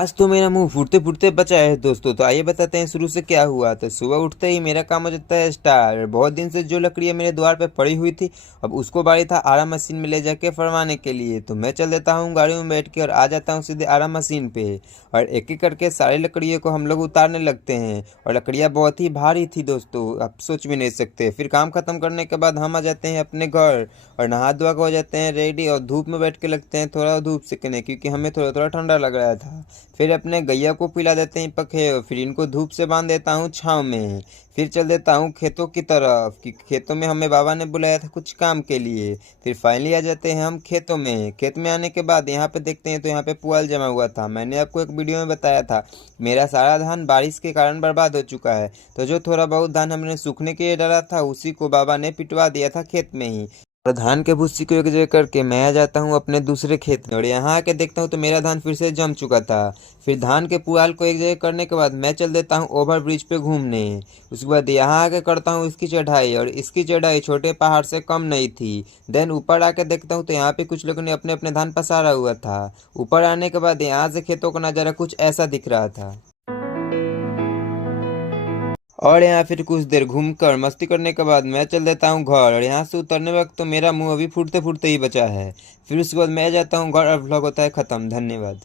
आज तो मेरा मुंह फूटते फूटते बचा है दोस्तों। तो आइए बताते हैं शुरू से क्या हुआ। तो सुबह उठते ही मेरा काम हो जाता है स्टार्ट। बहुत दिन से जो लकड़ियाँ मेरे द्वार पे पड़ी हुई थी, अब उसको बारी था आरा मशीन में ले जाके फरवाने के लिए। तो मैं चल देता हूँ गाड़ी में बैठ के और आ जाता हूँ सीधे आरा मशीन पे। और एक एक करके सारी लकड़ियों को हम लोग उतारने लगते हैं। और लकड़ियाँ बहुत ही भारी थी दोस्तों, आप सोच भी नहीं सकते। फिर काम खत्म करने के बाद हम आ जाते हैं अपने घर और नहा धोआ के हो जाते हैं रेडी और धूप में बैठ के लगते हैं थोड़ा धूप सेकने, क्योंकि हमें थोड़ा थोड़ा ठंडा लग रहा था। फिर अपने गैया को पिला देते हैं पखे और फिर इनको धूप से बांध देता हूँ छाँव में। फिर चल देता हूँ खेतों की तरफ कि खेतों में हमें बाबा ने बुलाया था कुछ काम के लिए। फिर फाइनली आ जाते हैं हम खेतों में। खेत में आने के बाद यहाँ पे देखते हैं तो यहाँ पे पुआल जमा हुआ था। मैंने आपको एक वीडियो में बताया था मेरा सारा धान बारिश के कारण बर्बाद हो चुका है। तो जो थोड़ा बहुत धान हमने सूखने के लिए डाला था उसी को बाबा ने पिटवा दिया था खेत में ही। और धान के भूसी को एक जगह करके मैं आ जाता हूँ अपने दूसरे खेत में और यहाँ आके देखता हूँ तो मेरा धान फिर से जम चुका था। फिर धान के पुआल को एक जगह करने के बाद मैं चल देता हूँ ओवर ब्रिज पे घूमने। उसके बाद यहाँ आके करता हूँ इसकी चढ़ाई और इसकी चढ़ाई छोटे पहाड़ से कम नहीं थी। देन ऊपर आके देखता हूँ तो यहाँ पे कुछ लोगों ने अपने अपने धान पसारा हुआ था। ऊपर आने के बाद यहाँ से खेतों का नज़ारा कुछ ऐसा दिख रहा था। और यहाँ फिर कुछ देर घूमकर मस्ती करने के बाद मैं चल देता हूँ घर और यहाँ से उतरने वक्त तो मेरा मुंह अभी फूटते फूटते ही बचा है। फिर उसके बाद मैं जाता हूँ घर और व्लॉग होता है ख़त्म। धन्यवाद।